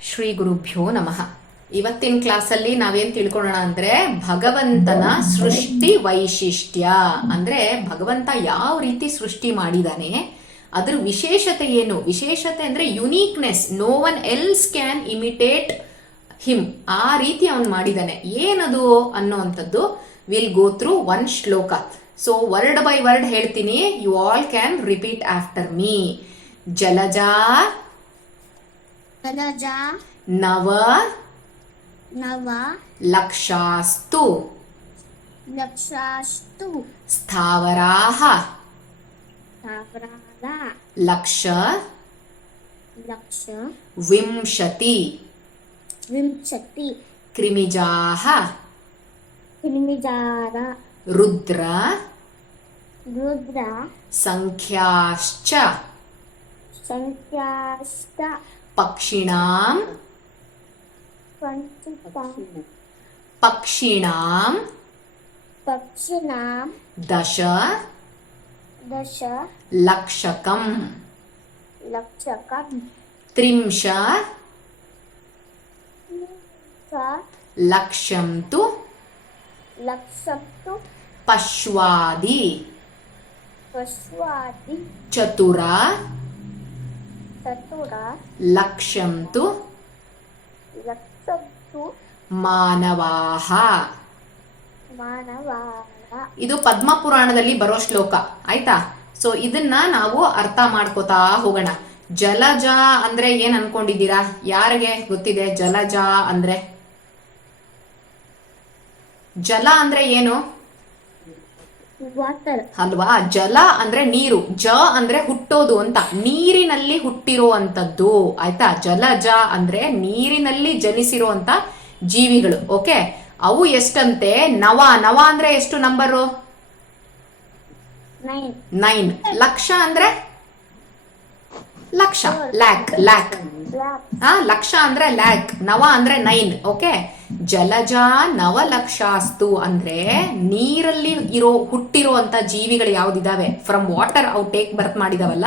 ಶ್ರೀ ಗುರುಭ್ಯೋ ನಮಃ. ಇವತ್ತಿನ ಕ್ಲಾಸಲ್ಲಿ ನಾವೇನ್ ತಿಳ್ಕೊಳ್ಳೋಣ ಅಂದ್ರೆ ಭಗವಂತನ ಸೃಷ್ಟಿ ವೈಶಿಷ್ಟ್ಯ. ಅಂದ್ರೆ ಭಗವಂತ ಯಾವ ರೀತಿ ಸೃಷ್ಟಿ ಮಾಡಿದಾನೆ, ಅದ್ರ ವಿಶೇಷತೆ ಏನು? ವಿಶೇಷತೆ ಅಂದ್ರೆ uniqueness no one else can imitate him ಆ ರೀತಿ ಅವನು ಮಾಡಿದಾನೆ. ಏನದು ಅನ್ನೋವಂಥದ್ದು will go through one shloka. So word by word ಹೇಳ್ತೀನಿ. You all can repeat after me Jalaja ತನಜ ನವ ನವ ಲಕ್ಷಾಸ್ತು ಲಕ್ಷಾಸ್ತು ಸ್ಥಾವರಾಹ ಸಾವಿರಾದ ಲಕ್ಷ ಲಕ್ಷ ವಿಂಶತಿ ವಿಂಶತಿ ಕ್ರಿಮಿಜಾಹ ಕ್ರಿಮಿಜಾರ ರುದ್ರ ರುದ್ರ ಸಂಖ್ಯಾಶ್ಚ ಸಂಖ್ಯಾಷ್ಟ ಪಕ್ಷಿಣಾಂ ಪಂಚಿತ ಪಕ್ಷಿಣಾಂ ಪಕ್ಷಿಣಾಂ ದಶ ದಶ ಲಕ್ಷಕಂ ಲಕ್ಷಕಂ ತ್ರಿಂಶ ಸ ಲಕ್ಷಂ ತು ಲಕ್ಷತ್ತು ಪಶ್ವಾದಿ ಪಶ್ವಾದಿ ಮಾನವಾಹ. ಇದು ಪದ್ಮ ಪುರಾಣದಲ್ಲಿ ಬರೋ ಶ್ಲೋಕ ಆಯ್ತಾ? ಸೊ ಇದನ್ನ ನಾವು ಅರ್ಥ ಮಾಡ್ಕೋತಾ ಹೋಗೋಣ. ಜಲಜ ಅಂದ್ರೆ ಏನ್ ಅನ್ಕೊಂಡಿದ್ದೀರಾ? ಯಾರಿಗೆ ಗೊತ್ತಿದೆ? ಜಲಜ ಅಂದ್ರೆ? ಜಲ ಅಂದ್ರೆ ಏನು? ವಾಟರ್. ಅಲ್ವಾ? ಜಲ ಅಂದ್ರೆ ನೀರು. ಜ ಅಂದ್ರೆ ಹುಟ್ಟೋದು ಅಂತ. ನೀರಿನಲ್ಲಿ ಹುಟ್ಟಿರುವಂತದ್ದು ಆಯ್ತಾ? ಜಲ ಜ ಅಂದ್ರೆ ನೀರಿನಲ್ಲಿ ಜನಿಸಿರುವಂತ ಜೀವಿಗಳು. ಓಕೆ? ಅವು ಎಷ್ಟಂತೆ? ನವ. ನವ ಅಂದ್ರೆ ಎಷ್ಟು ನಂಬರು? ನೈನ್. ಲಕ್ಷ ಅಂದ್ರೆ? ಲಕ್ಷ. ಲ್ಯಾಕ್. ಲ್ಯಾಕ್. ಆ, ಲಕ್ಷ ಅಂದ್ರೆ ಲ್ಯಾಕ್, ನವ ಅಂದ್ರೆ ನೈನ್, ಓಕೆ? ಜಲಜ ನವಲಕ್ಷಾಸ್ತು ಅಂದ್ರೆ ನೀರಲ್ಲಿ ಇರೋ, ಹುಟ್ಟಿರುವಂತ ಜೀವಿಗಳು ಯಾವ್ದಿದಾವೆ? ಫ್ರಮ್ ವಾಟರ್ ಅವು ಟೇಕ್ ಬರ್ತ್ ಮಾಡಿದಾವಲ್ಲ,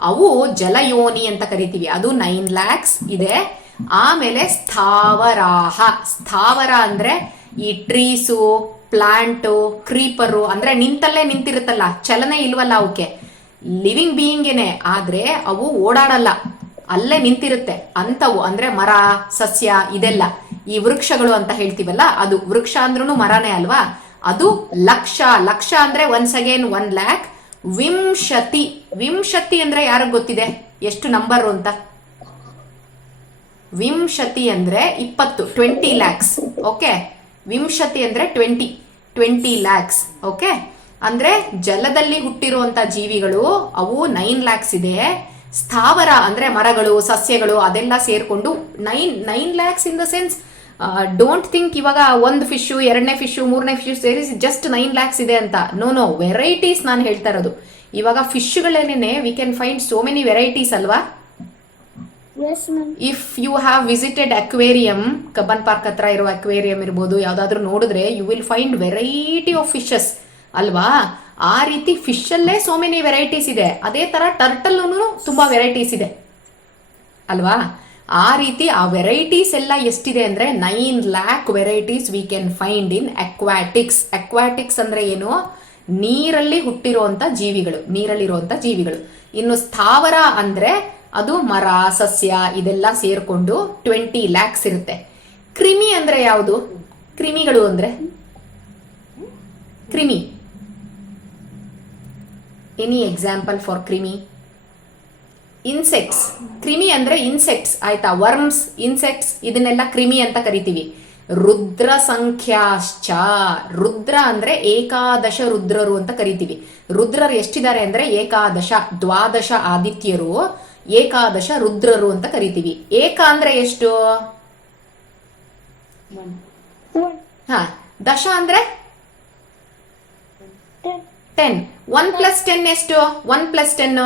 ಅವು ಜಲಯೋನಿ ಅಂತ ಕರಿತೀವಿ. ಅದು ನೈನ್ ಲ್ಯಾಕ್ಸ್ ಇದೆ. ಆಮೇಲೆ ಸ್ಥಾವರಾಹ. ಸ್ಥಾವರ ಅಂದ್ರೆ ಈ ಟ್ರೀಸು ಪ್ಲಾಂಟು ಕ್ರೀಪರು ಅಂದ್ರೆ ನಿಂತಲ್ಲೇ ನಿಂತಿರುತ್ತಲ್ಲ, ಚಲನೆ ಇಲ್ವಲ್ಲ ಅವಕ್ಕೆ? ಲಿವಿಂಗ್ ಬೀಯಿಂಗೇನೆ ಆದ್ರೆ ಅವು ಓಡಾಡಲ್ಲ. ಅಲ್ಲೇ ನಿಂತಿರುತ್ತೆ ಅಂಥವು ಅಂದ್ರೆ ಮರ, ಸಸ್ಯ, ಇದೆಲ್ಲ. ಈ ವೃಕ್ಷಗಳು ಅಂತ ಹೇಳ್ತೀವಲ್ಲ, ಅದು ವೃಕ್ಷ ಅಂದ್ರೂ ಮರನೇ ಅಲ್ವಾ? ಅದು ಲಕ್ಷ ಲಕ್ಷ ಅಂದ್ರೆ ಒನ್ಸ್ ಅಗೇನ್ ಒನ್ ಲ್ಯಾಕ್ ವಿಂಶತಿ. ವಿಂಶತಿ ಅಂದ್ರೆ ಯಾರು ಗೊತ್ತಿದೆ? ಎಷ್ಟು ನಂಬರ್ ಅಂತ? ವಿಂಶತಿ ಅಂದ್ರೆ ಇಪ್ಪತ್ತು ಟ್ವೆಂಟಿ ಲ್ಯಾಕ್ಸ್ ಓಕೆ ವಿಂಶತಿ ಅಂದ್ರೆ ಟ್ವೆಂಟಿ ಟ್ವೆಂಟಿ ಲ್ಯಾಕ್ಸ್ ಓಕೆ ಅಂದ್ರೆ ಜಲದಲ್ಲಿ ಹುಟ್ಟಿರುವಂತ ಜೀವಿಗಳು, ಅವು ನೈನ್ ಲ್ಯಾಕ್ಸ್ ಇದೆ. ಸ್ಥಾವರ ಅಂದ್ರೆ ಮರಗಳು ಸಸ್ಯಗಳು ಅದೆಲ್ಲ ಸೇರಿಕೊಂಡು nine nine lakhs in the sense don't think ಇವಾಗ ಒಂದು ಫಿಶು ಎರಡನೇ ಫಿಶು ಮೂರನೇ ಫಿಶು ಸೇರಿಸಿ ಜಸ್ಟ್ ನೈನ್ ಲ್ಯಾಕ್ಸ್ ಇದೆ ಅಂತ. ನೋ ನೋ ವೆರೈಟೀಸ್ ನಾನು ಹೇಳ್ತಾ ಇರೋದು. ಇವಾಗ ಫಿಶ್ಗಳೇನೆ we can find so many varieties ಅಲ್ವಾ? If you have visited aquarium Cubbon Park ಹತ್ರ ಇರೋ ಅಕ್ವೇರಿಯಂ ಇರ್ಬೋದು ಯಾವ್ದಾದ್ರು ನೋಡಿದ್ರೆ you will find variety of fishes ಅಲ್ವಾ? ಆ ರೀತಿ ಫಿಶ್ ಅಲ್ಲೇ ಸೋ ಮೆನಿ ವೆರೈಟೀಸ್ ಇದೆ. ಅದೇ ತರ ಟರ್ಟಲ್ ತುಂಬಾ ವೆರೈಟೀಸ್ ಇದೆ. ಅಲ್ವಾ? ಆ ರೀತಿ ಆ ವೆರೈಟೀಸ್ ಎಲ್ಲ ಎಷ್ಟಿದೆ ಅಂದ್ರೆ nine lakh varieties we can find in aquatics aquatics ಅಂದ್ರೆ ಏನು? ನೀರಲ್ಲಿ ಹುಟ್ಟಿರುವಂತ ಜೀವಿಗಳು ನೀರಲ್ಲಿರುವಂಥ ಜೀವಿಗಳು. ಇನ್ನು ಸ್ಥಾವರ ಅಂದ್ರೆ ಅದು ಮರ, ಸಸ್ಯ ಇದೆಲ್ಲ ಸೇರ್ಕೊಂಡು ಟ್ವೆಂಟಿ ಲ್ಯಾಕ್ಸ್ ಇರುತ್ತೆ. ಕ್ರಿಮಿ ಅಂದ್ರೆ ಯಾವುದು? ಕ್ರಿಮಿಗಳು ಅಂದ್ರೆ? ಕ್ರಿಮಿ. ಎನಿ ಎಕ್ಸಾಂಪಲ್ ಫಾರ್ ಕ್ರಿಮಿ ಇನ್ಸೆಕ್ಟ್ಸ್ ಕ್ರಿಮಿ ಅಂದ್ರೆ ಇನ್ಸೆಕ್ಟ್ಸ್ ಆಯ್ತಾ? ವರ್ಮ್ಸ್ ಇನ್ಸೆಕ್ಟ್ಸ್ ಇದನ್ನೆಲ್ಲ ಕ್ರಿಮಿ ಅಂತ ಕರಿತೀವಿ. ರುದ್ರ ಸಂಖ್ಯಾಶ್ಚ ರುದ್ರ ಅಂದ್ರೆ ಏಕಾದಶ ರುದ್ರರು ಅಂತ ಕರಿತೀವಿ. ರುದ್ರರು ಎಷ್ಟಿದ್ದಾರೆ ಅಂದ್ರೆ ಏಕಾದಶ ದ್ವಾದಶ ಆದಿತ್ಯರು ಏಕಾದಶ ರುದ್ರರು ಅಂತ ಕರಿತೀವಿ. ಏಕ ಅಂದ್ರೆ ಎಷ್ಟು? ಹಾ ದಶ ಅಂದ್ರೆ ಟೆನ್ ಒನ್ ಪ್ಲಸ್ ಟೆನ್ ಎಷ್ಟು? ಒನ್ ಪ್ಲಸ್ ಟೆನ್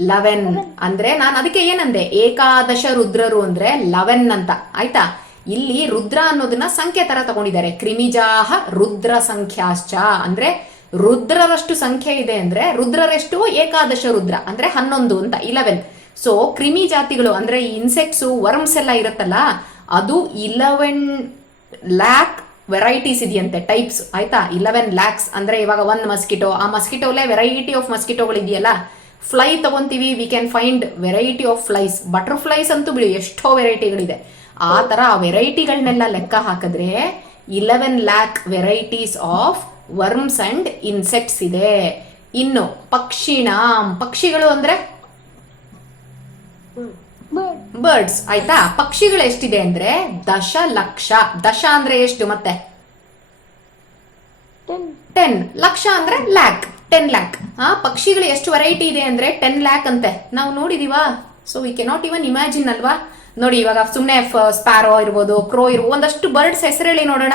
ಲೆವೆನ್ ಅಂದ್ರೆ ನಾನು ಅದಕ್ಕೆ ಏನಂದೆ? ಏಕಾದಶ ರುದ್ರರು ಅಂದ್ರೆ ಲೆವೆನ್ ಅಂತ. ಆಯ್ತಾ? ಇಲ್ಲಿ ರುದ್ರ ಅನ್ನೋದನ್ನ ಸಂಖ್ಯೆ ತರ ತಗೊಂಡಿದ್ದಾರೆ. ಕ್ರಿಮಿಜಾಹ ರುದ್ರ ಸಂಖ್ಯಾಶ್ಚ. ಅಂದ್ರೆ ರುದ್ರರಷ್ಟು ಸಂಖ್ಯೆ ಇದೆ ಅಂದ್ರೆ ರುದ್ರರಷ್ಟು? ಏಕಾದಶ ರುದ್ರ. ಅಂದ್ರೆ ಹನ್ನೊಂದು ಅಂತ ಇಲೆವೆನ್ ಸೊ ಕ್ರಿಮಿ ಜಾತಿಗಳು ಅಂದ್ರೆ ಈ ಇನ್ಸೆಕ್ಟ್ಸು ವರ್ಮ್ಸ್ ಎಲ್ಲ ಇರುತ್ತಲ್ಲ ಅದು ಇಲೆವೆನ್ ಲ್ಯಾಕ್ ವೆರೈಟೀಸ್ ಇದೆಯಂತೆ ಟೈಪ್ಸ್ ಆಯ್ತಾ? ಇಲೆವೆನ್ ಲ್ಯಾಕ್ಸ್ ಅಂದ್ರೆ ಇವಾಗ ಒಂದು ಮಸ್ಕಿಟೋ ಆ ಮಸ್ಕಿಟೋಲೆ ವೆರೈಟಿ ಆಫ್ ಮಸ್ಕಿಟೋಗಳು ಇದೆಯಲ್ಲ? Fly ತಗೊಂತೀವಿ we can find variety of flies butterflies ಅಂತೂ ಬಿಡಿ, ಎಷ್ಟೋ ವೆರೈಟಿಗಳಿದೆ ಆ ಥರ ಆ ವೆರೈಟಿಗಳನ್ನೆಲ್ಲ ಲೆಕ್ಕ ಹಾಕಿದ್ರೆ eleven lakh varieties of worms and insects ಇದೆ. ಇನ್ನು ಪಕ್ಷಿಣಾಂ ಪಕ್ಷಿಗಳು ಅಂದ್ರೆ? ಬರ್ಡ್ಸ್ ಆಯ್ತಾ? ಪಕ್ಷಿಗಳು ಎಷ್ಟಿದೆ ಅಂದ್ರೆ ದಶ ಲಕ್ಷ. ದಶ ಅಂದ್ರೆ ಎಷ್ಟು ಮತ್ತೆ? ಟೆನ್ ಲಕ್ಷ ಅಂದ್ರೆ ಲ್ಯಾಕ್ ಟೆನ್ ಲ್ಯಾಕ್ ಆ ಪಕ್ಷಿಗಳು ಎಷ್ಟು ವೆರೈಟಿ ಇದೆ ಅಂದ್ರೆ ಟೆನ್ ಲ್ಯಾಕ್ ಅಂತೆ. ನಾವು ನೋಡಿದೀವಾ? So we cannot even imagine ಅಲ್ವಾ? ನೋಡಿ ಇವಾಗ ಸುಮ್ಮನೆ ಸ್ಪ್ಯಾರೋ ಇರ್ಬೋದು ಕ್ರೋ ಇರ್ಬೋದು ಒಂದಷ್ಟು ಬರ್ಡ್ಸ್ ಹೆಸರೇಳಿ ನೋಡೋಣ.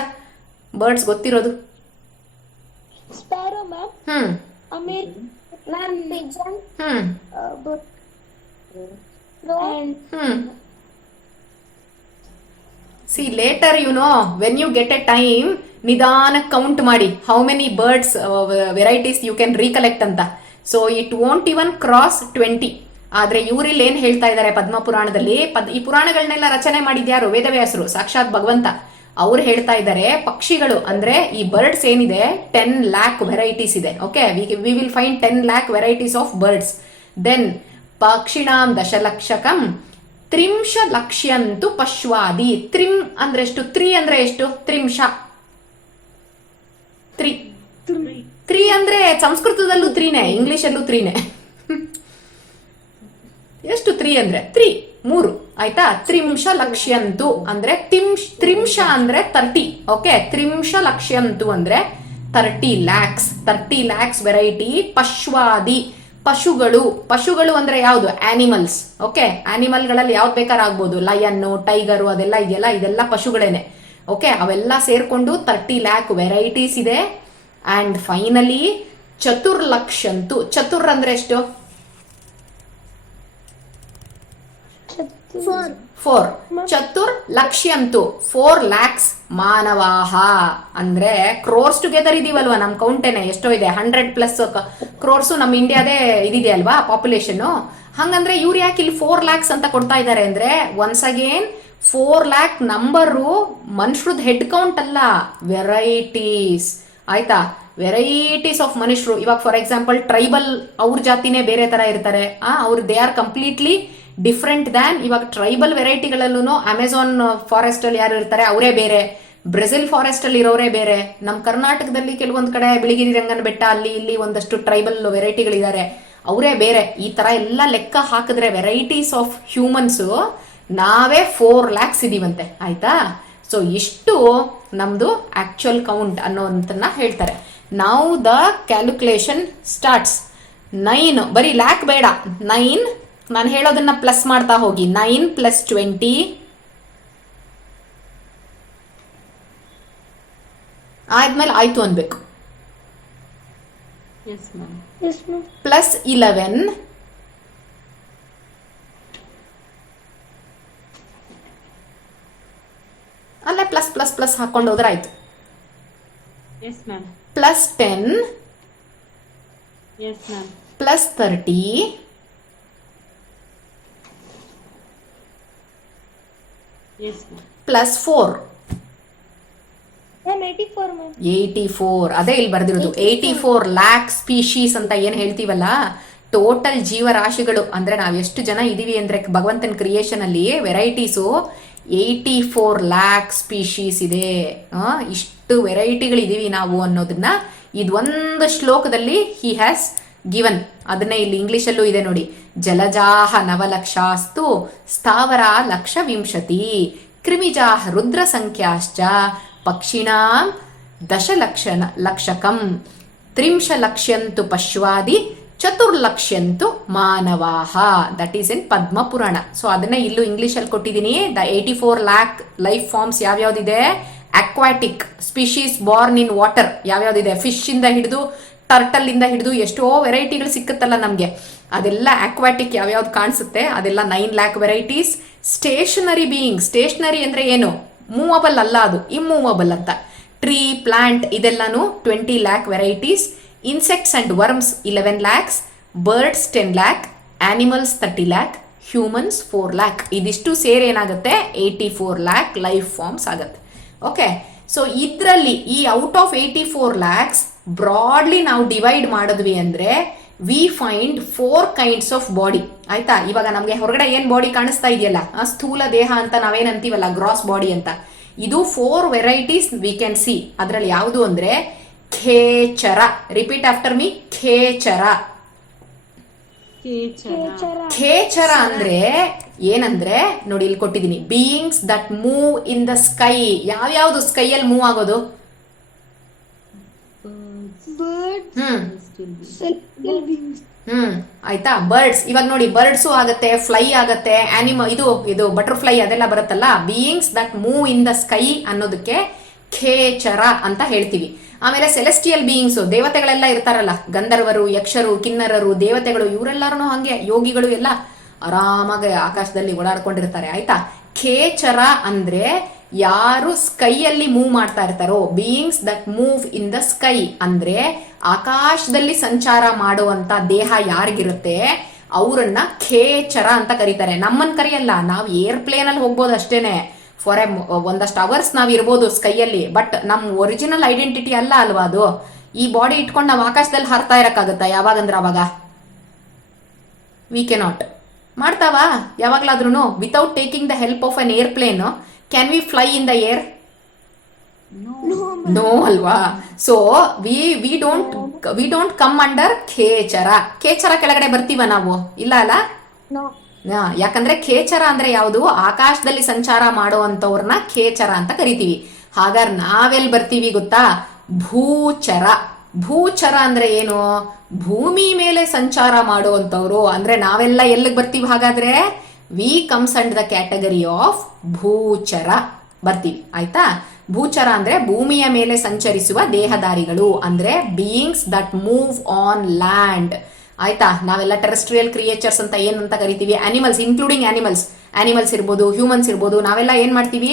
ಬರ್ಡ್ಸ್ ಗೊತ್ತಿರೋದು. Sparrow hmm. Hmm. Uh, bird, see later you know when you get a time ನಿಧಾನ ಕೌಂಟ್ ಮಾಡಿ how many birds varieties you can recollect ಅಂತ so it won't even cross twenty ಆದ್ರೆ ಇವರಿಲ್ಲಿ ಏನ್ ಹೇಳ್ತಾ ಇದ್ದಾರೆ ಪದ್ಮ ಪುರಾಣದಲ್ಲಿ ಪದ್ ಈ ಪುರಾಣಗಳನ್ನೆಲ್ಲ ರಚನೆ ಮಾಡಿದ್ಯಾರು ವೇದವ್ಯಾಸರು ಸಾಕ್ಷಾತ್ ಭಗವಂತ. ಅವ್ರು ಹೇಳ್ತಾ ಇದ್ದಾರೆ ಪಕ್ಷಿಗಳು ಅಂದ್ರೆ ಈ ಬರ್ಡ್ಸ್ ಏನಿದೆ? ಟೆನ್ ಲ್ಯಾಕ್ ವೆರೈಟೀಸ್ ಇದೆ. Okay we will find ten lakh varieties of birds then ಪಕ್ಷಿಣಾಂ ದಶಲಕ್ಷಕಂ ತ್ರಿಂಶ ಲಕ್ಷ್ಯಂತು ಪಶ್ವಾದಿ. ತ್ರಿಂ ಅಂದ್ರೆ ಎಷ್ಟು? ತ್ರಿ ಅಂದ್ರೆ ಎಷ್ಟು? ತ್ರಿಂಶ. ತ್ರಿ. ತ್ರಿ ಅಂದ್ರೆ ಸಂಸ್ಕೃತದಲ್ಲೂ ತ್ರೀನೇ, ಇಂಗ್ಲಿಷಲ್ಲೂ ತ್ರೀನೇ. ಎಷ್ಟು ತ್ರೀ ಅಂದ್ರೆ? ತ್ರೀ, ಮೂರು. ಆಯ್ತಾ? ತ್ರಿಂಶ ಲಕ್ಷ್ಯಂತು ಅಂದ್ರೆ ತ್ರಿಂಶ ಅಂದ್ರೆ ತರ್ಟಿ. ಓಕೆ? ತ್ರಿಂಶ ಲಕ್ಷ್ಯಂತು ಅಂದ್ರೆ thirty lakhs. Thirty lakhs variety ಪಶ್ವಾದಿ. ಪಶುಗಳು ಪಶುಗಳು ಅಂದ್ರೆ ಯಾವುದು? ಆನಿಮಲ್ಸ್ ಓಕೆ ಆನಿಮಲ್ಗಳಲ್ಲಿ ಯಾವ್ದು ಬೇಕಾದ್ರೆ ಆಗ್ಬೋದು ಲಯನ್ನು ಟೈಗರು ಅದೆಲ್ಲ ಇದೆಯಲ್ಲ? ಇದೆಲ್ಲ ಪಶುಗಳೇನೆ ಓಕೆ ಅವೆಲ್ಲ ಸೇರ್ಕೊಂಡು ತರ್ಟಿ ಲ್ಯಾಕ್ ವೆರೈಟೀಸ್ ಇದೆ. ಅಂಡ್ ಫೈನಲಿ ಚತುರ್ಲಕ್ಷಂತು, ಚತುರ್ ಅಂದ್ರೆ ಎಷ್ಟು? ಫೋರ್ ಚತುರ್ ಲಕ್ಷ್ಯಂತು ಫೋರ್ ಲ್ಯಾಕ್ಸ್ ಮಾನವಾಹ ಅಂದ್ರೆ ಕ್ರೋರ್ಸ್ ಟುಗೆದರ್ ಇದೀವಲ್ವಾ ನಮ್ ಕೌಂಟೇನೆ ಎಷ್ಟೋ ಇದೆ? ಹಂಡ್ರೆಡ್ ಪ್ಲಸ್ ಕ್ರೋರ್ಸ್ ನಮ್ ಇಂಡಿಯಾದೇ ಇದಿದೆ ಅಲ್ವಾ ಪಾಪ್ಯುಲೇಷನ್ ಹಂಗಂದ್ರೆ ಇವ್ರು ಯಾಕೆ ಇಲ್ಲಿ ಫೋರ್ ಲ್ಯಾಕ್ಸ್ ಅಂತ ಕೊಡ್ತಾ ಇದ್ದಾರೆ ಅಂದ್ರೆ once again four lakh number ಮನುಷ್ಯರದ್ head count ಅಲ್ಲ. ವೆರೈಟೀಸ್ ಆಯ್ತಾ? ವೆರೈಟೀಸ್ ಆಫ್ ಮನುಷ್ಯರು ಇವಾಗ ಫಾರ್ ಎಕ್ಸಾಂಪಲ್ ಟ್ರೈಬಲ್ ಅವ್ರ ಜಾತಿನೇ ಬೇರೆ ತರ ಇರ್ತಾರೆ. ಆ ಅವ್ರು they are completely different than ಇವಾಗ ಟ್ರೈಬಲ್ ವೆರೈಟಿಗಳಲ್ಲೂ ಅಮೆಝಾನ್ ಫಾರೆಸ್ಟ್ ಅಲ್ಲಿ ಯಾರು ಇರ್ತಾರೆ, ಅವರೇ ಬೇರೆ. ಬ್ರೆಜಿಲ್ ಫಾರೆಸ್ಟ್ ಅಲ್ಲಿ ಇರೋರೇ ಬೇರೆ. ನಮ್ಮ ಕರ್ನಾಟಕದಲ್ಲಿ ಕೆಲವೊಂದು ಕಡೆ ಬಿಳಿಗಿರಿ ರಂಗನ ಬೆಟ್ಟ, ಅಲ್ಲಿ ಇಲ್ಲಿ ಒಂದಷ್ಟು ಟ್ರೈಬಲ್ ವೆರೈಟಿಗಳಿದ್ದಾರೆ ಅವರೇ ಬೇರೆ. ಈ ತರ ಎಲ್ಲ ಲೆಕ್ಕ ಹಾಕಿದ್ರೆ ವೆರೈಟೀಸ್ ಆಫ್ ಹ್ಯೂಮನ್ಸು ನಾವೇ ಫೋರ್ ಲ್ಯಾಕ್ಸ್ ಇದೀವಂತೆ. ಆಯ್ತಾ? ಸೊ ಇಷ್ಟು ನಮ್ದು ಆಕ್ಚುಯಲ್ ಕೌಂಟ್ ಅನ್ನೋದನ್ನ ಹೇಳ್ತಾರೆ. ನಾವು ದ ಕ್ಯಾಲ್ಕುಲೇಷನ್ ಸ್ಟಾರ್ಟ್ಸ್ ನೈನ್ ಬರೀ ಲ್ಯಾಕ್ ಬೇಡ. ನೈನ್ ನಾನು ಹೇಳೋದನ್ನ ಪ್ಲಸ್ ಮಾಡ್ತಾ ಹೋಗಿ. ನೈನ್ ಪ್ಲಸ್ ಟ್ವೆಂಟಿ ಆದ್ಮೇಲೆ ಆಯ್ತು ಅನ್ಬೇಕು. ಪ್ಲಸ್ ಇಲೆವೆನ್ ಅಲ್ಲೇ ಪ್ಲಸ್ ಪ್ಲಸ್ ಪ್ಲಸ್ ಹಾಕೊಂಡು ಹೋದ್ರೆ ಆಯ್ತು. Plus ten. Plus thirty plus four eighty four ಅದೇ ಇಲ್ಲಿ ಬರ್ದಿರೋದು. ಏಯ್ಟಿ ಫೋರ್ ಲ್ಯಾಕ್ ಸ್ಪೀಶೀಸ್ ಅಂತ ಏನು ಹೇಳ್ತೀವಲ್ಲ? ಟೋಟಲ್ ಜೀವರಾಶಿಗಳು. ಅಂದ್ರೆ ನಾವು ಎಷ್ಟು ಜನ ಇದೀವಿ ಅಂದ್ರೆ ಭಗವಂತನ ಕ್ರಿಯೇಷನ್ ಅಲ್ಲಿ varieties eighty four lakh species ಇದೆ. ಇಷ್ಟು ವೆರೈಟಿಗಳಿದೀವಿ ನಾವು ಅನ್ನೋದನ್ನ ಇದೊಂದು ಶ್ಲೋಕದಲ್ಲಿ ಹಿ ಹ್ಯಾಸ್ ಗಿವನ್. ಅದನ್ನೇ ಇಲ್ಲಿ ಇಂಗ್ಲಿಷಲ್ಲೂ ಇದೆ ನೋಡಿ. ಜಲಜಾಹ ನವಲಕ್ಷಾಸ್ತು ಸ್ಥಾವರ ಲಕ್ಷ ವಿಂಶತಿ ಕ್ರಿಮಿಜಾಹ ರುದ್ರ ಸಂಖ್ಯಾಶ್ಚ ಪಕ್ಷಿಣಾಂ ದಶಲಕ್ಷ ಲಕ್ಷಕಂ ತ್ರಿಂಶ ಲಕ್ಷ್ಯಂತು ಪಶ್ವಾದಿ ಚತುರ್ಲಕ್ಷ್ಯಂತು ಮಾನವಾಹ. ದಟ್ ಈಸ್ ಇನ್ ಪದ್ಮ ಪುರಾಣ ಸೊ ಅದನ್ನೇ ಇಲ್ಲೂ ಇಂಗ್ಲಿಷಲ್ಲಿ ಕೊಟ್ಟಿದ್ದೀನಿ the eighty four lakh life forms ಯಾವ್ಯಾವ್ದಿದೆ? Aquatic species born in water ಯಾವ್ಯಾವ್ದಿದೆ? Fish ಇಂದ ಹಿಡಿದು ಟರ್ಟಲ್ ಇಂದ ಹಿಡಿದು ಎಷ್ಟೋ ವೆರೈಟಿಗಳು ಸಿಕ್ಕುತ್ತಲ್ಲ ನಮಗೆ. ಅದೆಲ್ಲ ಅಕ್ವಾಟಿಕ್ ಯಾವ್ಯಾವ್ದು ಕಾಣಿಸುತ್ತೆ? ಅದೆಲ್ಲ nine lakh varieties stationary being stationary ಅಂದ್ರೆ ಏನು? ಮೂವಬಲ್ ಅಲ್ಲ ಅದು ಇಮ್ಮೂವಬಲ್ ಅಂತ. Tree plant ಇದೆಲ್ಲಾನು twenty lakh varieties insects and worms eleven lakhs birds ten lakh animals thirty lakh humans four lakh ಇದಿಷ್ಟು ಸೇರಿ ಏನಾಗುತ್ತೆ? Eighty four lakh life forms ಆಗುತ್ತೆ. Okay so ಇದರಲ್ಲಿ ಈ out of eighty four lakhs broadly ನಾವು divide ಮಾಡಿದ್ವಿ ಅಂದ್ರೆ we find four kinds of body ಆಯ್ತಾ? ಇವಾಗ ನಮಗೆ ಹೊರಗಡೆ ಏನ್ ಬಾಡಿ ಕಾಣಿಸ್ತಾ ಇದೆಯಲ್ಲ? ಸ್ಥೂಲ ದೇಹ ಅಂತ ನಾವೇನ್ ಅಂತೀವಲ್ಲ ಗ್ರಾಸ್ ಬಾಡಿ ಅಂತ. ಇದು four varieties we can see ಅದರಲ್ಲಿ ಯಾವುದು ಅಂದ್ರೆ ಖೇಚರ. ರಿಪೀಟ್ ಆಫ್ಟರ್ ಮೀ ಖೇಚರ. ಖೇಚರ. ಅಂದ್ರೆ ಏನಂದ್ರೆ ನೋಡಿ ಇಲ್ಲಿ ಕೊಟ್ಟಿದ್ದೀನಿ. Beings that move in the sky ಯಾವ್ಯಾವ್ದು ಸ್ಕೈಯಲ್ಲಿ ಮೂವ್ ಆಗೋದು? ಹ್ಮ್. ಆಯ್ತಾ? ಬರ್ಡ್ಸ್ ಇವಾಗ ನೋಡಿ ಬರ್ಡ್ಸು ಆಗುತ್ತೆ ಫ್ಲೈ ಆಗತ್ತೆ ಆನಿಮ ಇದು ಇದು ಬಟರ್ಫ್ಲೈ ಅದೆಲ್ಲ ಬರುತ್ತಲ್ಲ? Beings that move in the sky ಅನ್ನೋದಕ್ಕೆ ಖೇಚರ ಅಂತ ಹೇಳ್ತೀವಿ. ಆಮೇಲೆ ಸೆಲೆಸ್ಟಿಯಲ್ ಬೀಯಿಂಗ್ಸ್ ದೇವತೆಗಳೆಲ್ಲ ಇರ್ತಾರಲ್ಲ? ಗಂಧರ್ವರು ಯಕ್ಷರು ಕಿನ್ನರರು ದೇವತೆಗಳು ಇವರೆಲ್ಲರೂ ಹಂಗೆ ಯೋಗಿಗಳು ಎಲ್ಲ ಆರಾಮಾಗಿ ಆಕಾಶದಲ್ಲಿ ಓಡಾಡ್ಕೊಂಡಿರ್ತಾರೆ. ಆಯ್ತಾ? ಖೇಚರ ಅಂದ್ರೆ ಯಾರು ಸ್ಕೈಯಲ್ಲಿ ಮೂವ್ ಮಾಡ್ತಾ ಇರ್ತಾರೋ beings that move in the sky ಅಂದ್ರೆ ಆಕಾಶದಲ್ಲಿ ಸಂಚಾರ ಮಾಡುವಂತ ದೇಹ ಯಾರಿಗಿರುತ್ತೆ? ಅವರನ್ನ ಖೇಚರ ಅಂತ ಕರೀತಾರೆ. ನಮ್ಮನ್ ಕರೆಯಲ್ಲ, ನಾವು ಏರ್ಪ್ಲೇನ್ ಅಲ್ಲಿ ಹೋಗ್ಬೋದು ಅಷ್ಟೇನೆ. ಫಾರ್ ಎ ಒಂದಷ್ಟು ಅವರ್ಸ್ ನಾವು ಇರ್ಬೋದು ಸ್ಕೈಯಲ್ಲಿ ಬಟ್ ನಮ್ ಒರಿಜಿನಲ್ ಐಡೆಂಟಿಟಿ ಅಲ್ಲ ಅಲ್ವಾ ಅದು? ಈ ಬಾಡಿ ಇಟ್ಕೊಂಡು ನಾವು ಆಕಾಶದಲ್ಲಿ ಹಾರ್ತಾ ಇರಕ್ಕಾಗತ್ತಾ ಯಾವಾಗಂದ್ರೆ ಅವಾಗ? ವಿ ಕೆನಾಟ್ ಮಾಡ್ತಾವಾ ಯಾವಾಗ್ಲಾದ್ರೂ without taking the help of an aeroplane can we fly in the air no ಅಲ್ವಾ? So we we don't we don't come under ಖೇಚರ ಖೇಚರ ಕೆಳಗಡೆ ಬರ್ತೀವ ನಾವು? ಇಲ್ಲ ಅಲ್ಲ? ಯಾಕಂದ್ರೆ ಖೇಚರ ಅಂದ್ರೆ ಯಾವುದು? ಆಕಾಶದಲ್ಲಿ ಸಂಚಾರ ಮಾಡುವಂತವ್ರನ್ನ ಖೇಚರ ಅಂತ ಕರಿತೀವಿ. ಹಾಗಾದ್ರೆ ನಾವೆಲ್ಲಿ ಬರ್ತೀವಿ ಗೊತ್ತಾ? ಭೂಚರ. ಭೂಚರ ಅಂದ್ರೆ ಏನು? ಭೂಮಿ ಮೇಲೆ ಸಂಚಾರ ಮಾಡುವಂತವ್ರು ಅಂದ್ರೆ ನಾವೆಲ್ಲ ಎಲ್ಲಿಗೆ ಬರ್ತೀವಿ ಹಾಗಾದ್ರೆ? We comes and the category of ಭೂಚರ. ಬರ್ತೀವಿ, ಆಯ್ತಾ? ಭೂಚರ ಅಂದ್ರೆ ಭೂಮಿಯ ಮೇಲೆ ಸಂಚರಿಸುವ ದೇಹದಾರಿಗಳು, ಅಂದ್ರೆ beings that move on land ಆಯ್ತಾ? ನಾವೆಲ್ಲ ಟೆರೆಸ್ಟ್ರಿಯಲ್ ಕ್ರಿಯೇಚರ್ಸ್ ಅಂತ ಏನಂತ ಕರಿತೀವಿ? ಅನಿಮಲ್ಸ್ ಇನ್ಕ್ಲೂಡಿಂಗ್ ಅನಿಮಲ್ಸ್ ಅನಿಮಲ್ಸ್ ಇರ್ಬೋದು ಹ್ಯೂಮನ್ಸ್ ಇರ್ಬೋದು, ನಾವೆಲ್ಲ ಏನ್ ಮಾಡ್ತೀವಿ?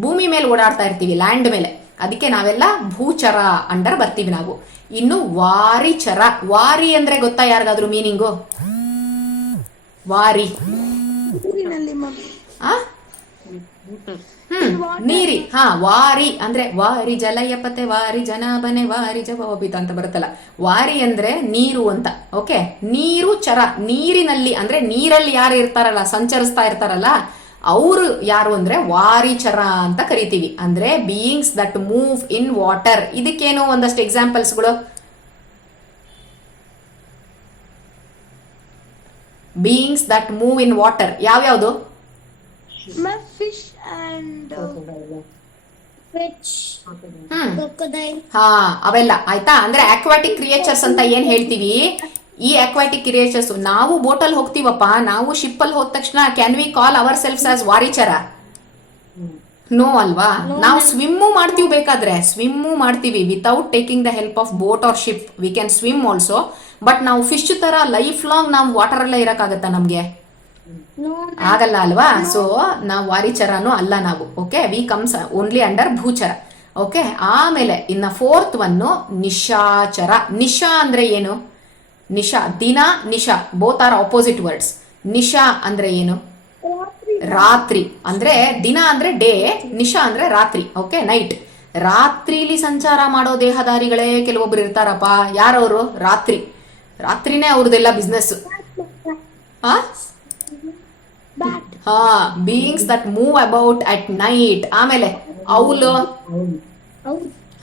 ಭೂಮಿ ಮೇಲೆ ಓಡಾಡ್ತಾ ಇರ್ತೀವಿ ಲ್ಯಾಂಡ್ ಮೇಲೆ. ಅದಕ್ಕೆ ನಾವೆಲ್ಲ ಭೂಚರ ಅಂಡರ್ ಬರ್ತೀವಿ ನಾವು. ಇನ್ನು ವಾರಿಚರ. ವಾರಿ ಅಂದ್ರೆ ಗೊತ್ತಾ ಯಾರಿಗಾದ್ರೂ ಮೀನಿಂಗು ವಾರಿ. ನೀರಿನಲ್ಲಿ ನೀರಿ. ಹಾ, ವಾರಿ ಅಂದ್ರೆ ವಾರಿ ಜಲಯಪತೆ, ವಾರಿ ಜನಾಭನೆ, ವಾರಿ ಜವಾಬಿತ ಅಂತ ಬರುತ್ತಲ್ಲ. ವಾರಿ ಅಂದ್ರೆ ನೀರು ಅಂತ ಓಕೆ ನೀರು ಚರ, ನೀರಿನಲ್ಲಿ ಅಂದ್ರೆ ನೀರಲ್ಲಿ ಯಾರು ಇರ್ತಾರಲ್ಲ, ಸಂಚರಿಸ್ತಾ ಇರ್ತಾರಲ್ಲ, ಅವರು ಯಾರು ಅಂದ್ರೆ ವಾರಿ ಚರ ಅಂತ ಕರಿತೀವಿ. ಅಂದ್ರೆ beings that move in water ಇದಕ್ಕೇನು ಒಂದಷ್ಟು ಎಕ್ಸಾಂಪಲ್ಸ್ಗಳು beings that move in water ಯಾವ್ಯಾವ್ದು ಫಿಶ್ ಅಂಡ್ ಹಾ ಅವೆಲ್ಲ. ಆಯ್ತಾ? ಅಂದ್ರೆ ಅಕ್ವಾಟಿಕ್ ಕ್ರಿಯೇಚರ್ಸ್ ಅಂತ ಏನ್ ಹೇಳ್ತೀವಿ? ಈ ಅಕ್ವಾಟಿಕ್ ಕ್ರಿಯೇಚರ್ಸ್ ನಾವು ಬೋಟಲ್ಲಿ ಹೋಗ್ತೀವಪ್ಪ. ನಾವು ಶಿಪ್ ಅಲ್ಲಿ ಹೋದ ತಕ್ಷಣ can we call ourselves as ವಾರಿಚರ? No ಅಲ್ವಾ? ನಾವು ಸ್ವಿಮ್ಮು ಮಾಡ್ತೀವಿ ಬೇಕಾದ್ರೆ. ಸ್ವಿಮ್ಮು ಮಾಡ್ತೀವಿ. Without taking the help of boat or ship we can swim also but ನಾವು ಫಿಶ್ ತರ ಲೈಫ್ ಲಾಂಗ್ ನಾವು ವಾಟರ್ ಅಲ್ಲೇ ಇರಕ್ಕಾಗತ್ತಾ ನಮ್ಗೆ? ಆಗಲ್ಲ ಅಲ್ವಾ? ಸೊ ನಾವು ವಾರಿಚರನು ಅಲ್ಲ ನಾವು okay we comes only under ಭೂಚರ okay ಆಮೇಲೆ ಇನ್ನ ಫೋರ್ತ್ ಒನ್ನು ನಿಶಾಚರ ನಿಶಾ ಅಂದ್ರೆ ಏನು? ನಿಶಾ ದಿನ ನಿಶಾ ಬೋತ್ ಆರ್ ಆಪೋಸಿಟ್ ವರ್ಡ್ಸ್ ನಿಶಾ ಅಂದ್ರೆ ಏನು? ರಾತ್ರಿ. ರಾತ್ರಿ. ಅಂದ್ರೆ ದಿನ ಅಂದ್ರೆ ಡೇ ನಿಶಾ ಅಂದ್ರೆ ರಾತ್ರಿ ಓಕೆ ನೈಟ್ ರಾತ್ರಿಲಿ ಸಂಚಾರ ಮಾಡೋ ದೇಹದಾರಿಗಳೇ ಕೆಲವೊಬ್ರು ಇರ್ತಾರಪ್ಪ. ಯಾರವರು? ರಾತ್ರಿ. ರಾತ್ರಿನೇ ಅವ್ರದ್ದೆಲ್ಲ ಬಿಸ್ನೆಸ್ ಹಾ ಬ್ಯಾಟ್ ಹಾ beings that move about at night ಆಮೇಲೆ ಅವಲ್?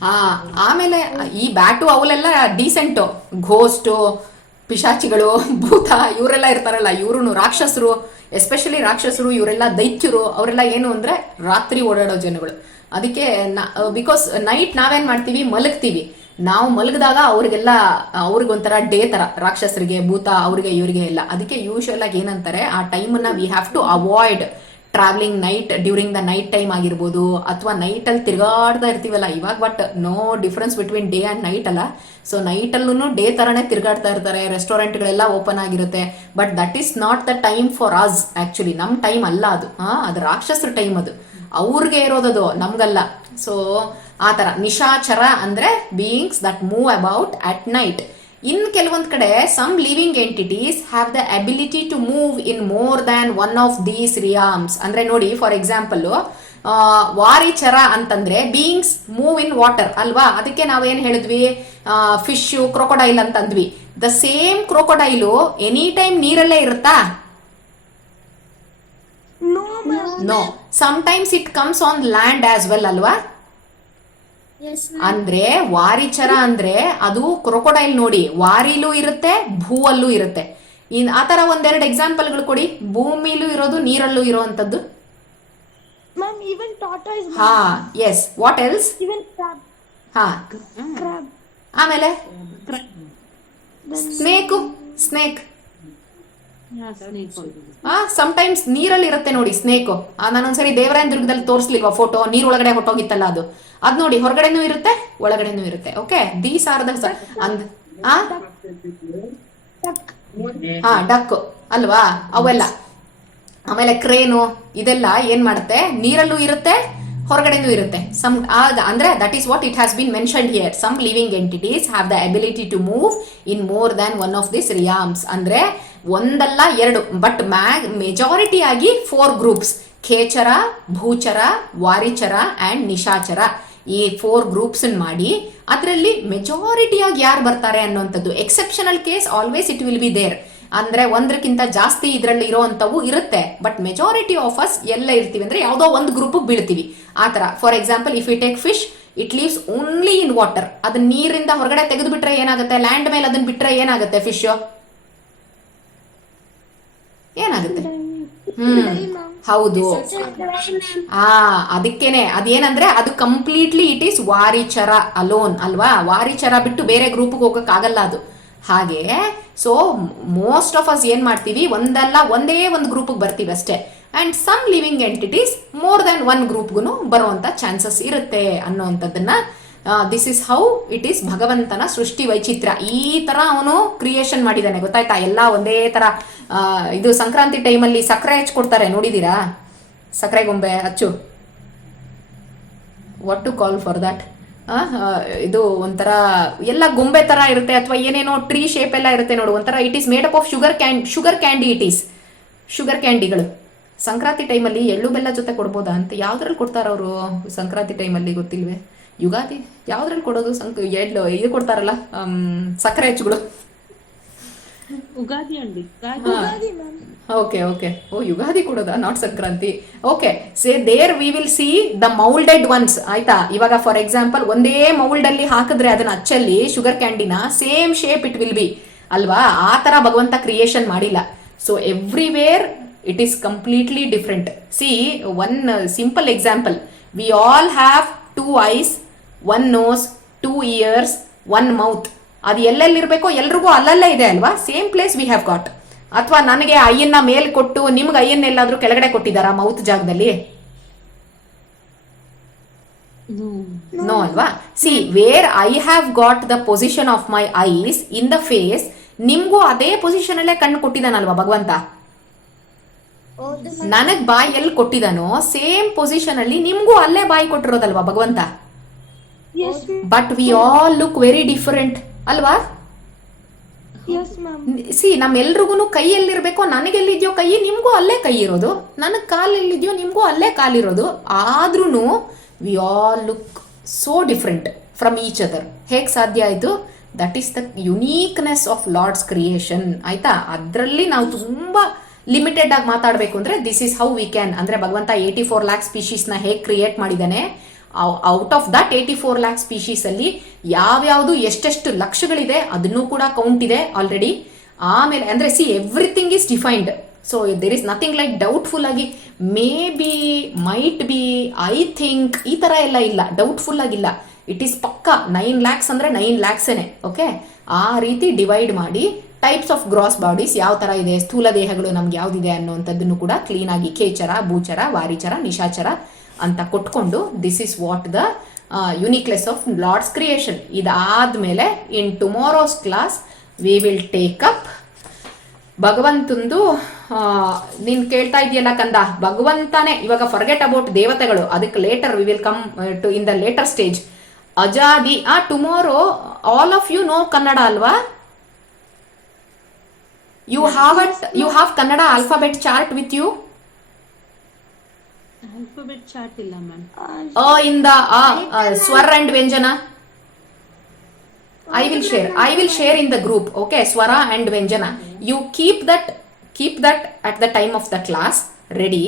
ಹಾ ಆಮೇಲೆ ಈ ಬ್ಯಾಟು ಅವಲೆಲ್ಲ ಡೀಸೆಂಟು ಘೋಸ್ಟು ಪಿಶಾಚಿಗಳು ಭೂತ ಇವರೆಲ್ಲ ಇರ್ತಾರಲ್ಲ ಇವ್ರು ರಾಕ್ಷಸರು ಎಸ್ಪೆಷಲಿ ರಾಕ್ಷಸರು ಇವರೆಲ್ಲ ದೈತ್ಯರು ಅವರೆಲ್ಲ ಏನು ಅಂದ್ರೆ ರಾತ್ರಿ ಓಡಾಡೋ ಜನಗಳು. ಅದಕ್ಕೆ ಬಿಕಾಸ್ ನೈಟ್ ನಾವೇನ್ ಮಾಡ್ತೀವಿ? ಮಲಗ್ತೀವಿ. ನಾವು ಮಲಗಿದಾಗ ಅವ್ರಿಗೆಲ್ಲ ಅವ್ರಿಗೊಂಥರ ಡೇ ತರ ರಾಕ್ಷಸರಿಗೆ, ಭೂತ, ಅವ್ರಿಗೆ, ಇವರಿಗೆ ಎಲ್ಲ. ಅದಕ್ಕೆ ಯೂಶುವಲ್ ಆಗಿ ಏನಂತಾರೆ, ಆ ಟೈಮನ್ನ we have to avoid travelling night during the night time ಆಗಿರ್ಬೋದು, ಅಥವಾ ನೈಟಲ್ಲಿ ತಿರುಗಾಡ್ತಾ ಇರ್ತೀವಲ್ಲ ಇವಾಗ but no difference between day and night ಅಲ್ಲ. ಸೊ ನೈಟಲ್ಲೂ ಡೇ ಥರನೇ ತಿರುಗಾಡ್ತಾ ಇರ್ತಾರೆ ರೆಸ್ಟೋರೆಂಟ್ಗಳೆಲ್ಲ ಓಪನ್ ಆಗಿರುತ್ತೆ. But that is not the time for us actually ನಮ್ಮ ಟೈಮ್ ಅಲ್ಲ ಅದು. ಹಾಂ, ಅದು ರಾಕ್ಷಸರ ಟೈಮ್ ಅದು. ಅವ್ರಿಗೆ ಇರೋದದು, ನಮ್ಗಲ್ಲ. ಸೊ ಆ ಥರ ನಿಶಾಚರ ಅಂದರೆ beings that move about at night in ಕೆಲವೊಂದ್ ಕಡೆ some living entities have the ability to move in more than one of these realms ಅಂದ್ರೆ ನೋಡಿ ಫಾರ್ ಎಕ್ಸಾಂಪಲ್ ವಾರಿಚರ ಅಂತಂದ್ರೆ ಬೀಯಿಂಗ್ಸ್ ಮೂವ್ ಇನ್ ವಾಟರ್ ಅಲ್ವಾ? ಅದಕ್ಕೆ ನಾವೇನ್ ಹೇಳಿದ್ವಿ? Fish crocodile ಅಂತಂದ್ವಿ. The same crocodile any time ನೀರಲ್ಲೇ ಇರುತ್ತಾ? No sometimes it comes on land as well ಅಲ್ವಾ. ಅಂದ್ರೆ ವಾರಿಚರ ಅಂದ್ರೆ ಅದು ಕ್ರೊಕೊಡೈಲ್ ನೋಡಿ ವಾರಿಲೂ ಇರುತ್ತೆ ಭೂವಲ್ಲೂ ಇರುತ್ತೆ. ಇನ್ ಆ ತರ ಒಂದೆರಡು ಎಕ್ಸಾಂಪಲ್ಗಳು ಕೊಡಿ. ಭೂಮಿಲೂ ಇರೋದು ನೀರಲ್ಲೂ ಇರೋವಂಥದ್ದು. ಹಾ ಎಸ್ ವಾಟ್ ಎಲ್ಸ್. ಹಾ. ಆಮೇಲೆ? ಸ್ನೇಕ್ ಸ್ನೇಕು ಸ್ನೇಕ್ ಹಾ ಸಮ್ ಆ ಟೈಮ್ಸ್ ನೀರಲ್ಲಿ ಇರುತ್ತೆ ನೋಡಿ ಸ್ನೇಕ್ ನಾನೊಂದ್ಸರಿ ದೇವರಾಯನ ದುರ್ಗದಲ್ಲಿ ತೋರಿಸ್ಲಿಲ್ವಾ ಫೋಟೋ ನೀರೊಳಗಡೆ ಹೊಟ್ಟೋಗಿತ್ತಲ್ಲ ಅದು. ಅದ್ ನೋಡಿ, ಹೊರಗಡೆನೂ ಇರುತ್ತೆ, ಒಳಗಡೆನೂ ಇರುತ್ತೆ. ಓಕೆ ದೀಸ್ ಆರ್ ದ ಅಂದ್. ಹಾ ಡಕ್ ಅಲ್ವಾ? ಅವೆಲ್ಲ. ಆಮೇಲೆ ಕ್ರೇನು, ಇದೆಲ್ಲ ಏನ್ ಮಾಡುತ್ತೆ? ನೀರಲ್ಲೂ ಇರುತ್ತೆ, ಹೊರಗಡೆನೂ ಇರುತ್ತೆ. ಸಮ್ ಅಂದ್ರೆ that is what it has been mentioned here some living entities have the ability to move in more than one of this realms ಅಂದ್ರೆ ಒಂದಲ್ಲ ಎರಡು ಬಟ್ ಮ್ಯಾಗ್ ಮೆಜಾರಿಟಿ ಆಗಿ ಫೋರ್ ಗ್ರೂಪ್ಸ್ ಖೇಚರ, ಭೂಚರ, ವಾರಿಚರ ಅಂಡ್ ನಿಶಾಚರ. ಈ ಫೋರ್ ಗ್ರೂಪ್ಸ್ ಮಾಡಿ ಅದರಲ್ಲಿ ಮೆಜಾರಿಟಿಯಾಗಿ ಯಾರು ಬರ್ತಾರೆ ಅನ್ನುವಂಥದ್ದು. Exceptional case always it will be there ಅಂದ್ರೆ ಒಂದಕ್ಕಿಂತ ಜಾಸ್ತಿ ಇದರಲ್ಲಿ ಇರೋವಂಥವು ಇರುತ್ತೆ. ಬಟ್ ಮೆಜಾರಿಟಿ ಆಫ್ ಅಸ್ ಎಲ್ಲ ಇರ್ತೀವಿ ಅಂದ್ರೆ ಯಾವುದೋ ಒಂದು ಗ್ರೂಪ್ ಬೀಳ್ತೀವಿ. ಆ ತರ for example if you take fish it lives only in water ಅದನ್ನ ನೀರಿಂದ ಹೊರಗಡೆ ತೆಗೆದು ಬಿಟ್ರೆ ಏನಾಗುತ್ತೆ? ಲ್ಯಾಂಡ್ ಮೇಲೆ ಅದನ್ನ ಬಿಟ್ರೆ ಏನಾಗುತ್ತೆ ಫಿಶ್ ಏನಾಗುತ್ತೆ? ಹ್ಮ್. ಹೌದು. ಆ, ಅದಕ್ಕೇನೆ. ಅದೇನಂದ್ರೆ ಅದು ಕಂಪ್ಲೀಟ್ಲಿ ಇಟ್ ಈಸ್ ವಾರಿಚರ ಅಲೋನ್ ಅಲ್ವಾ? ವಾರಿಚರ ಬಿಟ್ಟು ಬೇರೆ ಗ್ರೂಪ್ಗೆ ಹೋಗಕ್ ಆಗಲ್ಲ ಅದು. ಹಾಗೆ ಸೊ ಮೋಸ್ಟ್ ಆಫ್ ಅಸ್ ಏನ್ ಮಾಡ್ತೀವಿ? ಒಂದಲ್ಲ, ಒಂದೇ ಒಂದು ಗ್ರೂಪ್ಗೆ ಬರ್ತೀವಿ ಅಷ್ಟೇ. And some living entities more than one ಗ್ರೂಪ್ಗೂ ಬರುವಂತ ಚಾನ್ಸಸ್ ಇರುತ್ತೆ ಅನ್ನೋವಂಥದ್ದನ್ನ this is how it is ಭಗವಂತನ ಸೃಷ್ಟಿ ವೈಚಿತ್ರ. ಈ ತರ ಅವನು ಕ್ರಿಯೇಷನ್ ಮಾಡಿದ್ದಾನೆ ಗೊತ್ತಾಯ್ತಾ? ಎಲ್ಲ ಒಂದೇ ಆ, ಇದು ಸಂಕ್ರಾಂತಿ ಟೈಮಲ್ಲಿ ಸಕ್ಕರೆ ಹಚ್ಕೊಡ್ತಾರೆ. ನೋಡಿದೀರಾ? ಸಕ್ಕರೆ ಗೊಂಬೆ ಹಚ್ಚು what to call for that ಇದು ಒಂಥರ ಎಲ್ಲ ಗೊಂಬೆ ತರ ಇರುತ್ತೆ. ಅಥವಾ ಏನೇನೋ ಟ್ರೀ ಶೇಪ್ ಎಲ್ಲ ಇರುತ್ತೆ ನೋಡು. ಒಂಥರ it is made up of sugar ಕ್ಯಾಂಡ್ sugar candy it is sugar ಕ್ಯಾಂಡಿಗಳು ಸಂಕ್ರಾಂತಿ ಟೈಮಲ್ಲಿ ಎಳ್ಳು ಬೆಲ್ಲ ಜೊತೆ ಕೊಡ್ಬೋದಾ ಅಂತ? ಯಾವ್ದ್ರಲ್ಲಿ ಕೊಡ್ತಾರ ಅವರು ಸಂಕ್ರಾಂತಿ ಟೈಮಲ್ಲಿ ಗೊತ್ತಿಲ್ವೇ? ಯುಗಾದಿ ಯಾವ್ದ್ರಲ್ಲಿ ಕೊಡೋದು ಸಂಕ ಎಳ್ಳು ಇದು ಕೊಡ್ತಾರಲ್ಲ ಸಕ್ಕರೆ ಹೆಚ್ಚುಗಳು. Ugadi ಅಂಡಿ okay okay. O Ugadi ಕೊಡೋದಾ? Not Sankranti. Okay. Say there we will see the moulded once ಆಯ್ತಾ? ಇವಾಗ ಫಾರ್ ಎಕ್ಸಾಂಪಲ್ ಒಂದೇ ಮೌಲ್ಡ್ ಅಲ್ಲಿ ಹಾಕಿದ್ರೆ ಅದನ್ನ ಅಚ್ಚಲ್ಲಿ sugar ಕ್ಯಾಂಡಿನ same shape it will B ಅಲ್ವಾ? ಆ ತರ ಭಗವಂತ ಕ್ರಿಯೇಷನ್ ಮಾಡಿಲ್ಲ. So everywhere it is completely different C one simple example we all have two ice one nose two years one mouth ಅದು ಎಲ್ಲೆಲ್ಲಿರ್ಬೇಕೋ ಎಲ್ರಿಗೂ ಅಲ್ಲಲ್ಲೇ ಇದೆ ಅಲ್ವಾ? Same place we have got ಅಥವಾ ನನಗೆ ಐಯನ್ನ ಮೇಲ್ ಕೊಟ್ಟು ನಿಮ್ಗೆ ಐಯನ್ನ ಎಲ್ಲಾದ್ರೂ ಕೆಳಗಡೆ ಕೊಟ್ಟಿದ್ದಾರಾ ಮೌತ್ ಜಾಗದಲ್ಲಿ? ನೋ ಅಲ್ವಾ? See where I have got the position of my eyes in the face ನಿಮ್ಗೂ ಅದೇ ಪೊಸಿಷನ್ ಅಲ್ಲೇ ಕಣ್ಣು ಕೊಟ್ಟಿದ್ದಾನಲ್ವಾ ಭಗವಂತ? ನನಗ್ ಬಾಯಿ ಎಲ್ಲಿ ಕೊಟ್ಟಿದಾನೋ ಸೇಮ್ ಪೊಸಿಷನ್ ಅಲ್ಲಿ ನಿಮ್ಗೂ ಅಲ್ಲೇ ಬಾಯಿ ಕೊಟ್ಟಿರೋದಲ್ವಾ ಭಗವಂತ. But we all look very different ಅಲ್ವಾ? Yes, ma'am. ಸಿ ನಮ್ಮೆಲ್ರಿಗೂ ಕೈ ಎಲ್ಲಿರ್ಬೇಕೋ ನನಗೆಲ್ಲಿದ್ಯೋ ಕೈ ನಿಮ್ಗೂ ಅಲ್ಲೇ ಕೈ ಇರೋದು. ನನಗೆ ಕಾಲು ಎಲ್ಲಿದ್ಯೋ ನಿಮ್ಗೂ ಅಲ್ಲೇ ಕಾಲಿರೋದು. ಆದ್ರೂ we all look so different from each other ಹೇಗೆ ಸಾಧ್ಯ ಆಯಿತು? That is the uniqueness of lord's creation ಆಯ್ತಾ? ಅದರಲ್ಲಿ ನಾವು ತುಂಬ ಲಿಮಿಟೆಡ್ ಆಗಿ ಮಾತಾಡಬೇಕು ಅಂದರೆ this is how we can ಅಂದರೆ ಭಗವಂತ ಏಯ್ಟಿ ಫೋರ್ ಲ್ಯಾಕ್ ಸ್ಪೀಶೀಸ್ನ ಹೇಗೆ ಕ್ರಿಯೇಟ್ ಮಾಡಿದ್ದಾನೆ? Out of that eighty four lakh species ಅಲ್ಲಿ ಯಾವ್ಯಾವುದು ಎಷ್ಟೆಷ್ಟು ಲಕ್ಷಗಳಿದೆ ಅದನ್ನೂ ಕೂಡ ಕೌಂಟ್ ಇದೆ ಆಲ್ರೆಡಿ ಆಮೇಲೆ, ಅಂದ್ರೆ see everything is defined so there is nothing like doubtful ಆಗಿ may be might be I think ಈ ತರ ಎಲ್ಲ ಇಲ್ಲ. ಡೌಟ್ಫುಲ್ ಆಗಿಲ್ಲ. It is pakka. Nine lakhs ಅಂದ್ರೆ ನೈನ್ ಲ್ಯಾಕ್ಸೇನೆ ಓಕೆ ಆ ರೀತಿ ಡಿವೈಡ್ ಮಾಡಿ ಟೈಪ್ಸ್ ಆಫ್ ಗ್ರಾಸ್ ಬಾಡೀಸ್ ಯಾವ ತರ ಇದೆ, ಸ್ಥೂಲ ದೇಹಗಳು ನಮ್ಗೆ ಯಾವ್ದಿದೆ ಅನ್ನುವಂಥದ್ದನ್ನು ಕೂಡ ಕ್ಲೀನ್ ಆಗಿ ಖೇಚರ ಭೂಚರ, ವಾರಿಚರ, ನಿಶಾಚರ ಅಂತ ಕೊಟ್ಕೊಂಡು this is what the uniqueness of lord's creation ಇದಾದ್ಮೇಲೆ in tomorrow's class we will take up ಭಗವಂತಂದು ನೀನು ಕೇಳ್ತಾ ಇದೆಯಲ್ಲ ಕಂದ? ಭಗವಂತನೇ, ಇವಾಗ ಫರ್ಗೆಟ್ ಅಬೌಟ್ ದೇವತೆಗಳು. ಅದಕ್ಕೆ later we will come to in the later stage ಅಜಾದಿ, ಆ tomorrow all of you know Kannada ಅಲ್ವಾ? You have at you have Kannada alphabet chart with you alphabet chart ಇಲ್ಲ ಮ್ಯಾಮ್ ಅ ಇಂದ ಅ ಸ್ವರ್ ಅಂಡ್ ವ್ಯಂಜನ I will share I will share in the group okay ಸ್ವರ and ವ್ಯಂಜನ you keep that keep that at the time of the class ready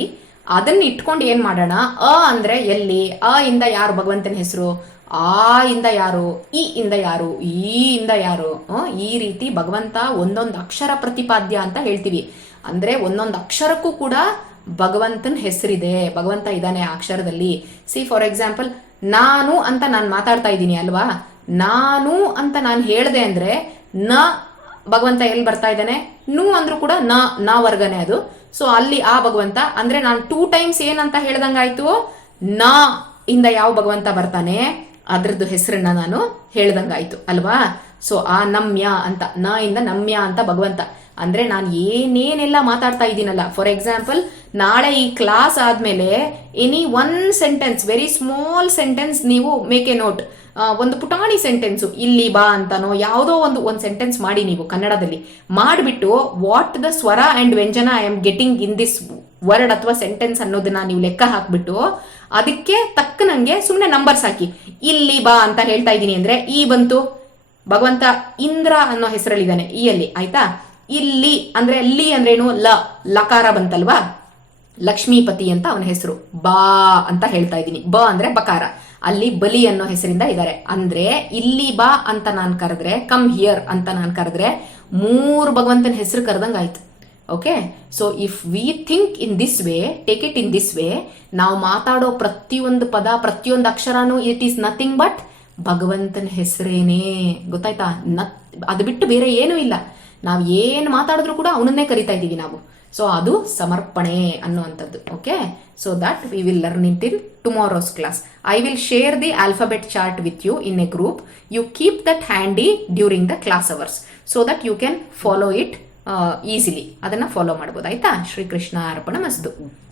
ಅದನ್ನ ಇಟ್ಕೊಂಡು ಏನ್ ಮಾಡೋಣ? ಅ ಅಂದ್ರೆ ಎಲ್ಲಿ? ಅ ಇಂದ ಯಾರು ಭಗವಂತನ ಹೆಸರು? ಆ ಇಂದ ಯಾರು ಇ ಇಂದ ಯಾರು, ಈ ಇಂದ ಯಾರು ಈ ರೀತಿ ಭಗವಂತ ಒಂದೊಂದು ಅಕ್ಷರ ಪ್ರತಿಪಾದ್ಯ ಅಂತ ಹೇಳ್ತೀವಿ. ಅಂದ್ರೆ ಒಂದೊಂದು ಅಕ್ಷರಕ್ಕೂ ಕೂಡ ಭಗವಂತನ ಹೆಸರಿದೆ. ಭಗವಂತ ಇದ್ದಾನೆ ಆ ಅಕ್ಷರದಲ್ಲಿ. ಸಿ ಫಾರ್ ಎಕ್ಸಾಂಪಲ್ ನಾನು ಅಂತ ನಾನು ಮಾತಾಡ್ತಾ ಇದ್ದೀನಿ ಅಲ್ವಾ? ನಾನು ಅಂತ ನಾನು ಹೇಳ್ದೆ ಅಂದ್ರೆ, ನ ಭಗವಂತ ಎಲ್ಲಿ ಬರ್ತಾ ಇದ್ದಾನೆ? ನು ಅಂದ್ರೂ ಕೂಡ ನ ನ ವರ್ಗನೆ ಅದು. ಸೊ ಅಲ್ಲಿ ಆ ಭಗವಂತ, ಅಂದ್ರೆ ನಾನು ಟೂ ಟೈಮ್ಸ್ ಏನಂತ ಹೇಳ್ದಂಗಾಯ್ತು? ನ ಇಂದ ಯಾವ ಭಗವಂತ ಬರ್ತಾನೆ? ಅದ್ರದ್ದು ಹೆಸರನ್ನ ನಾನು ಹೇಳ್ದಂಗಾಯ್ತು, ಅಲ್ವಾ? ಸೊ ಆ ನಮ್ಯ ಅಂತ, ನ ಇಂದ ನಮ್ಯ ಅಂತ ಭಗವಂತ. ಅಂದ್ರೆ ನಾನು ಏನೇನೆಲ್ಲ ಮಾತಾಡ್ತಾ ಇದ್ದೀನಲ್ಲ ಫಾರ್ ಎಕ್ಸಾಂಪಲ್ ನಾಳೆ ಈ ಕ್ಲಾಸ್ ಆದ್ಮೇಲೆ any one sentence very small sentence ನೀವು ಮೇಕ್ ಎ ನೋಟ್ ಒಂದು ಪುಟಾಣಿ ಸೆಂಟೆನ್ಸು ಇಲ್ಲಿ ಬಾ ಅಂತಾನೋ, ಯಾವುದೋ ಒಂದು ಒಂದು ಸೆಂಟೆನ್ಸ್ ಮಾಡಿ ನೀವು ಕನ್ನಡದಲ್ಲಿ. ಮಾಡಿಬಿಟ್ಟು ವಾಟ್ ದ ಸ್ವರ ಅಂಡ್ ವ್ಯಂಜನ I am getting in this word ಅಥವಾ ಸೆಂಟೆನ್ಸ್ ಅನ್ನೋದನ್ನ ನೀವು ಲೆಕ್ಕ ಹಾಕ್ಬಿಟ್ಟು ಅದಕ್ಕೆ ತಕ್ಕನಂಗೆ ಸುಮ್ಮನೆ ನಂಬರ್ಸ್ ಹಾಕಿ. ಇಲ್ಲಿ ಬಾ ಅಂತ ಹೇಳ್ತಾ ಇದ್ದೀನಿ ಅಂದ್ರೆ ಈ ಬಂತು. ಭಗವಂತ ಇಂದ್ರ ಅನ್ನೋ ಹೆಸರಲ್ಲಿದ್ದಾನೆ ಈ ಅಲ್ಲಿ, ಆಯ್ತಾ? ಇಲ್ಲಿ ಅಂದ್ರೆ ಲಿ ಅಂದ್ರೇನು? ಲ, ಲಕಾರ ಬಂತಲ್ವಾ? ಲಕ್ಷ್ಮೀಪತಿ ಅಂತ ಅವನ ಹೆಸರು. ಬಾ ಅಂತ ಹೇಳ್ತಾ ಇದ್ದೀನಿ. ಬ ಅಂದ್ರೆ ಬಕಾರ. ಅಲ್ಲಿ ಬಲಿ ಅನ್ನೋ ಹೆಸರಿಂದ ಇದ್ದಾರೆ. ಅಂದ್ರೆ ಇಲ್ಲಿ ಬಾ ಅಂತ ನಾನು ಕರೆದ್ರೆ ಕಮ್ ಹಿಯರ್ ಅಂತ ನಾನು ಕರೆದ್ರೆ ಮೂರು ಭಗವಂತನ ಹೆಸರು ಕರೆದಂಗ ಆಯ್ತು okay so if we think in this way take it in this way ನಾವು ಮಾತಾಡೋ ಪ್ರತಿಯೊಂದು ಪದ, ಪ್ರತಿಯೊಂದು ಅಕ್ಷರನೂ ಇಟ್ ಈಸ್ ನಥಿಂಗ್ ಬಟ್ ಭಗವಂತನ ಹೆಸರೇನೇ. ಗೊತ್ತಾಯ್ತಾ? ನತ್ ಅದು ಬಿಟ್ಟು ಬೇರೆ ಏನೂ ಇಲ್ಲ. ನಾವು ಏನು ಮಾತಾಡಿದ್ರು ಕೂಡ ಅವನನ್ನೇ ಕರಿತಾ ಇದ್ದೀವಿ ನಾವು. ಸೊ ಅದು ಸಮರ್ಪಣೆ ಅನ್ನುವಂಥದ್ದು. Okay so that we will learn it in tomorrow's class I will share the alphabet chart with you in a group you keep that handy during the class hours so that you can follow it easily ಅದನ್ನು follow ಮಾಡ್ಬೋದು. ಆಯ್ತಾ? ಶ್ರೀಕೃಷ್ಣ ಅರ್ಪಣ ಮಸ್ದು